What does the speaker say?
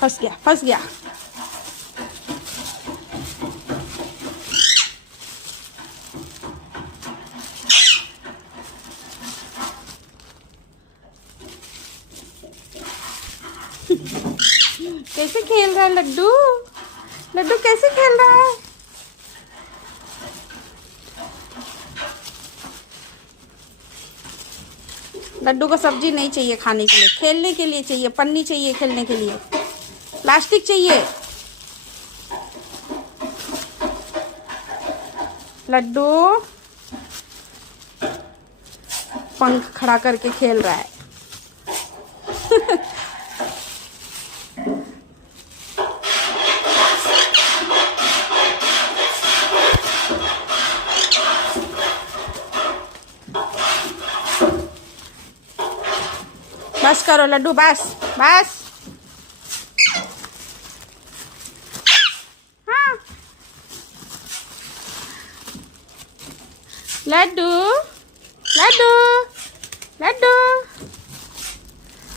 फंस गया फंस गया। कैसे खेल रहा है लड्डू? लड्डू कैसे खेल रहा है? लड्डू को सब्जी नहीं चाहिए खाने के लिए, खेलने के लिए चाहिए। पन्नी चाहिए खेलने के लिए, प्लास्टिक चाहिए। लड्डू पंख खड़ा करके खेल रहा है। बस करो लड्डू, बस बस। हाँ लड्डू लड्डू लड्डू